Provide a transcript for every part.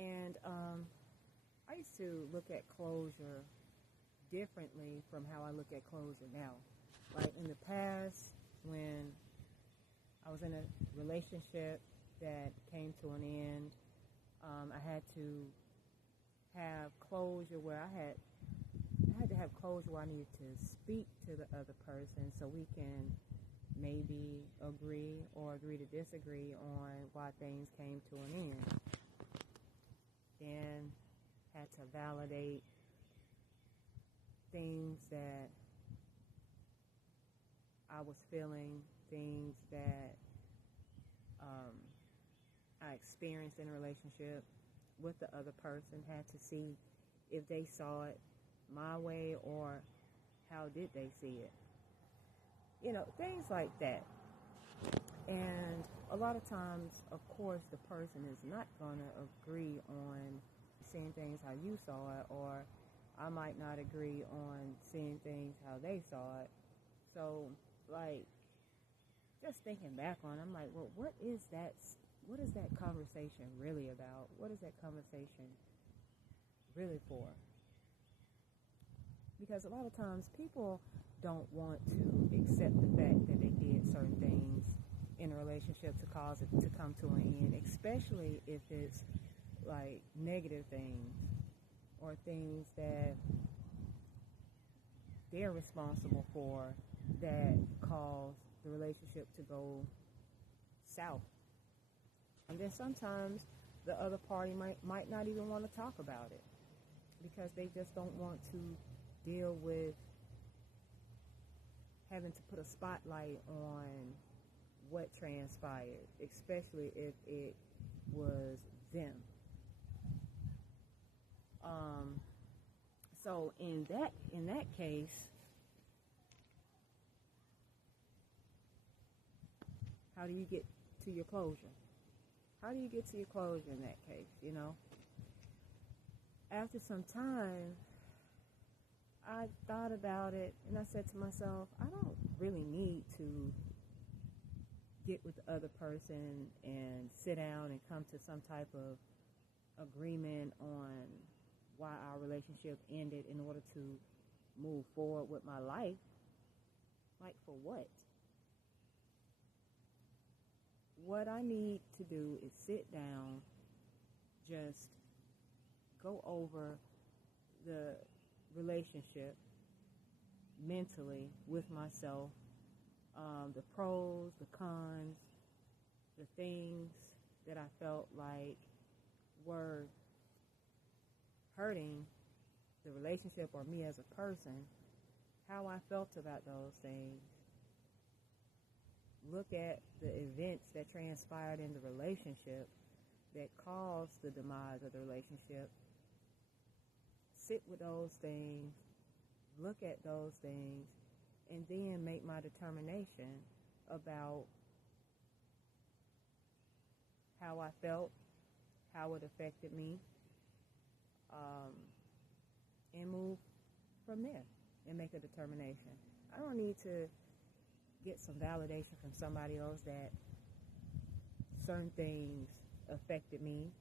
And I used to look at closure differently from how I look at closure now. Like in the past, when I was in a relationship that came to an end, I had to have closure where I had to have closure where I needed to speak to the other person so we can maybe agree or agree to disagree on why things came to an end. Then had to validate things that I was feeling, things that I experienced in a relationship with the other person, had to see if they saw it my way or how did they see it. Things like that. And a lot of times, of course, the person is not going to agree on seeing things how you saw it, or I might not agree on seeing things how they saw it. So, like, just thinking back on it, I'm like, well, what is that conversation really about? What is that conversation really for? Because a lot of times people don't want to accept the fact that they did certain things in a relationship to cause it to come to an end, especially if it's like negative things or things that they're responsible for that cause the relationship to go south. And then sometimes the other party might not even want to talk about it because they just don't want to deal with having to put a spotlight on what transpired, especially if it was them. So in that case, how do you get to your closure? How do you get to your closure in that case, After some time, I thought about it and I said to myself, I don't really need to get with the other person and sit down and come to some type of agreement on why our relationship ended in order to move forward with my life. Like, for what? What I need to do is sit down, just go over the relationship mentally with myself, the pros, the cons, the things that I felt like were hurting the relationship or me as a person, how I felt about those things. Look at the events that transpired in the relationship that caused the demise of the relationship. Sit with those things, look at those things, and then make my determination about how I felt, how it affected me, and move from there and make a determination. I don't need to get some validation from somebody else that certain things affected me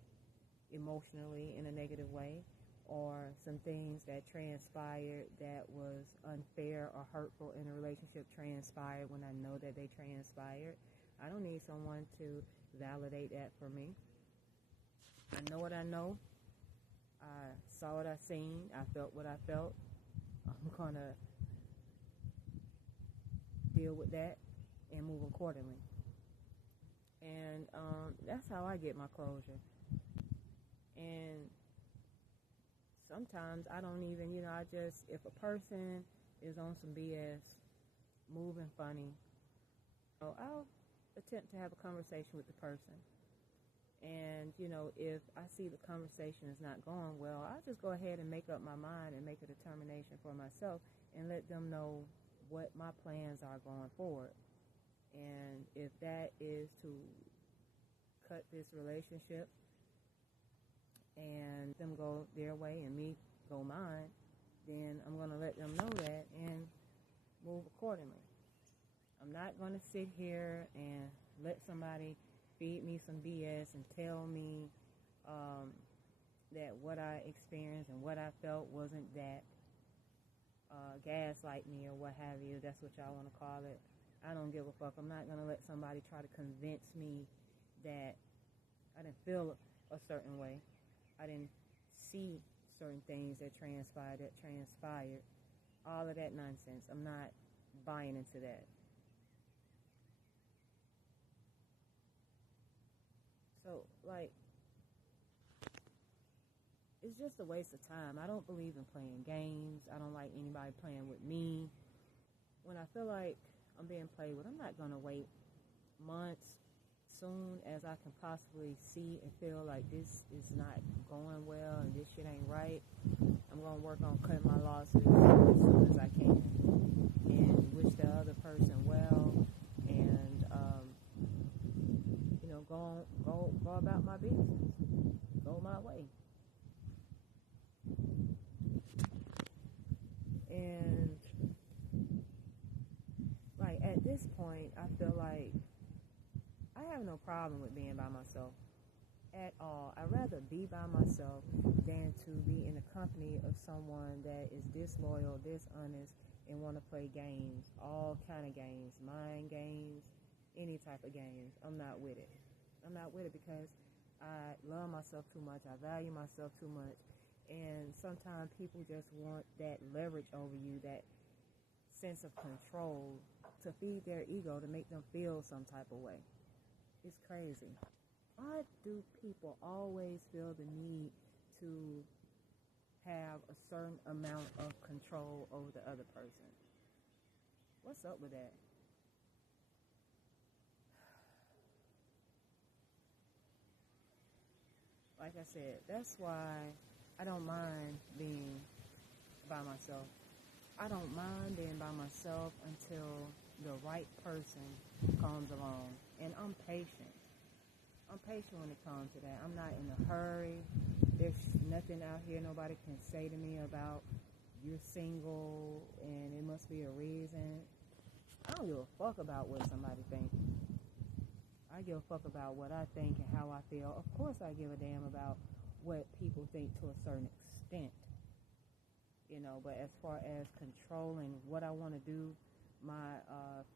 emotionally in a negative way, or some things that transpired that was unfair or hurtful in a relationship transpired when I know that they transpired. I don't need someone to validate that for me. I know what I know. I saw what I seen. I felt what I felt. I'm going to deal with that and move accordingly. And that's how I get my closure. And sometimes I don't even, if a person is on some BS, moving funny, I'll attempt to have a conversation with the person. And, if I see the conversation is not going well, I'll just go ahead and make up my mind and make a determination for myself and let them know what my plans are going forward. And if that is to cut this relationship and them go their way and me go mine, then I'm going to let them know that and move accordingly. I'm not going to sit here and let somebody feed me some BS and tell me that what I experienced and what I felt wasn't that, gaslight me or what have you. That's what y'all want to call it. I don't give a fuck. I'm not going to let somebody try to convince me that I didn't feel a certain way. I didn't see certain things that transpired. All of that nonsense. I'm not buying into that. So, like, it's just a waste of time. I don't believe in playing games. I don't like anybody playing with me. When I feel like I'm being played with, I'm not going to wait months. Soon as I can possibly see and feel like this is not going well and this shit ain't right, I'm going to work on cutting my losses as soon as I can and wish the other person well and, go about my business. Go my way. And, like, at this point, I feel like I have no problem with being by myself at all. I'd rather be by myself than to be in the company of someone that is disloyal, dishonest, and want to play games, all kind of games, mind games, any type of games. I'm not with it. I'm not with it because I love myself too much. I value myself too much. And sometimes people just want that leverage over you, that sense of control to feed their ego, to make them feel some type of way. It's crazy. Why do people always feel the need to have a certain amount of control over the other person? What's up with that? Like I said, that's why I don't mind being by myself. I don't mind being by myself until the right person comes along. And I'm patient. I'm patient when it comes to that. I'm not in a hurry. There's nothing out here nobody can say to me about you're single and it must be a reason. I don't give a fuck about what somebody thinks. I give a fuck about what I think and how I feel. Of course I give a damn about what people think to a certain extent. But as far as controlling what I want to do, my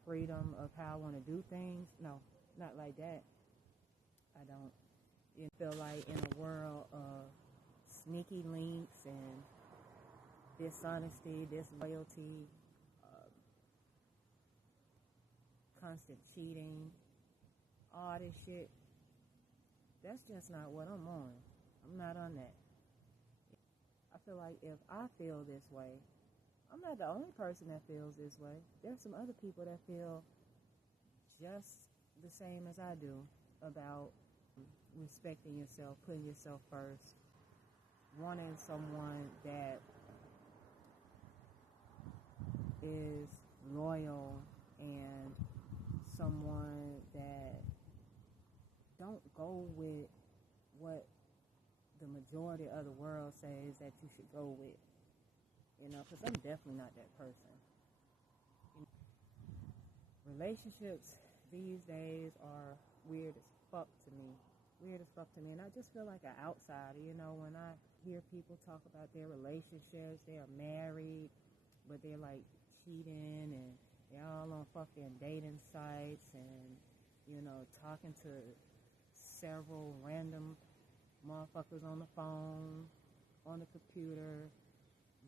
freedom of how I want to do things, no, not like that. I don't feel like in a world of sneaky links and dishonesty, disloyalty, constant cheating, all this shit, that's just not what I'm on. I'm not on that. I feel like if I feel this way, I'm not the only person that feels this way. There's some other people that feel just the same as I do about respecting yourself, putting yourself first, wanting someone that is loyal and someone that don't go with what the majority of the world says that you should go with. Because I'm definitely not that person. Relationships these days are weird as fuck to me. And I just feel like an outsider, when I hear people talk about their relationships, they are married, but they're like cheating and they're all on fucking dating sites and, talking to several random motherfuckers on the phone, on the computer,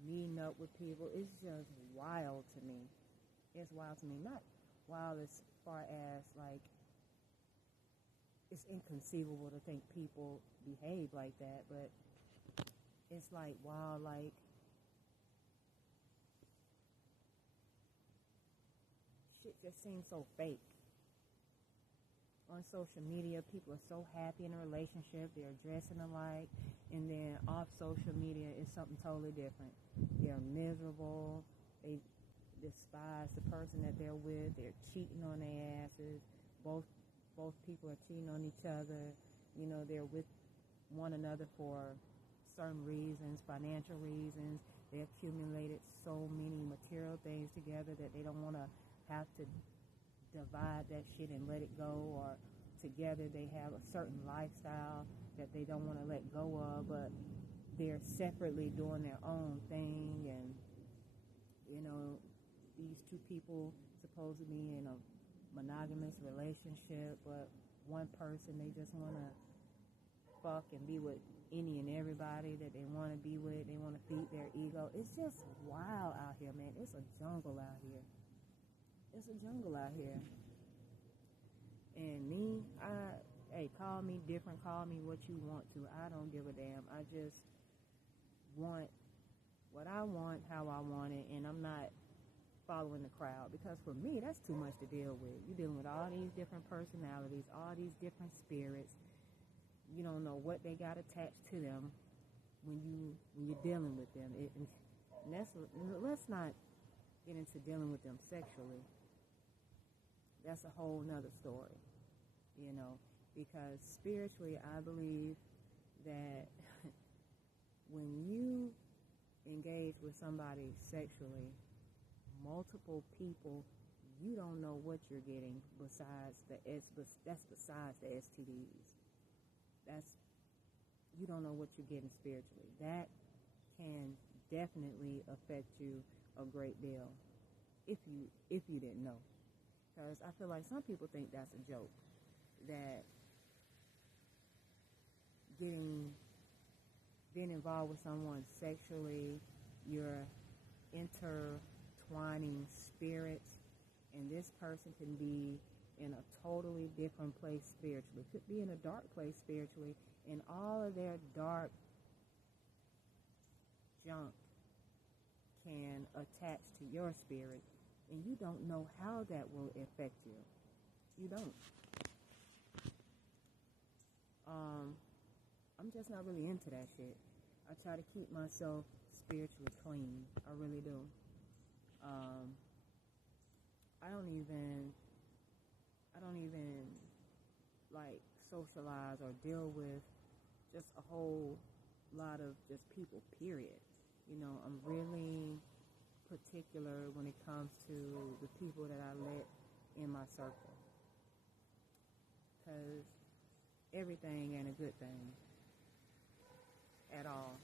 meeting up with people. It's just wild to me. It's wild to me. Not wild as far as like it's inconceivable to think people behave like that, but it's like wild, like shit just seems so fake. On social media, people are so happy in a relationship, they're dressing alike, and then off social media is something totally different. They're miserable, they despise the person that they're with, they're cheating on their asses, both people are cheating on each other, they're with one another for certain reasons, financial reasons. They accumulated so many material things together that they don't want to have to divide that shit and let it go, or together they have a certain lifestyle that they don't want to let go of, but they're separately doing their own thing, and you know, these two people supposed to be in a monogamous relationship, but one person they just want to fuck and be with any and everybody that they want to be with. They want to feed their ego. It's just wild out here, man. It's a jungle out here. It's a jungle out here. And me, hey, call me different, call me what you want to. I don't give a damn. I just want what I want, how I want it, and I'm not following the crowd, because for me, that's too much to deal with. You're dealing with all these different personalities, all these different spirits. You don't know what they got attached to them when you're dealing with them. Let's not get into dealing with them sexually. That's a whole nother story, you know, because spiritually, I believe that when you engage with somebody sexually, multiple people, you don't know what you're getting besides that's besides the STDs. You don't know what you're getting spiritually. That can definitely affect you a great deal if you didn't know. Because I feel like some people think that's a joke, that being involved with someone sexually, you're intertwining spirits, and this person can be in a totally different place spiritually. Could be in a dark place spiritually, and all of their dark junk can attach to your spirit, and you don't know how that will affect you. You don't. I'm just not really into that shit. I try to keep myself spiritually clean. I really do. I don't even like socialize or deal with just a whole lot of just people, period. You know, I'm really particular when it comes to the people that I let in my circle, because everything ain't a good thing at all.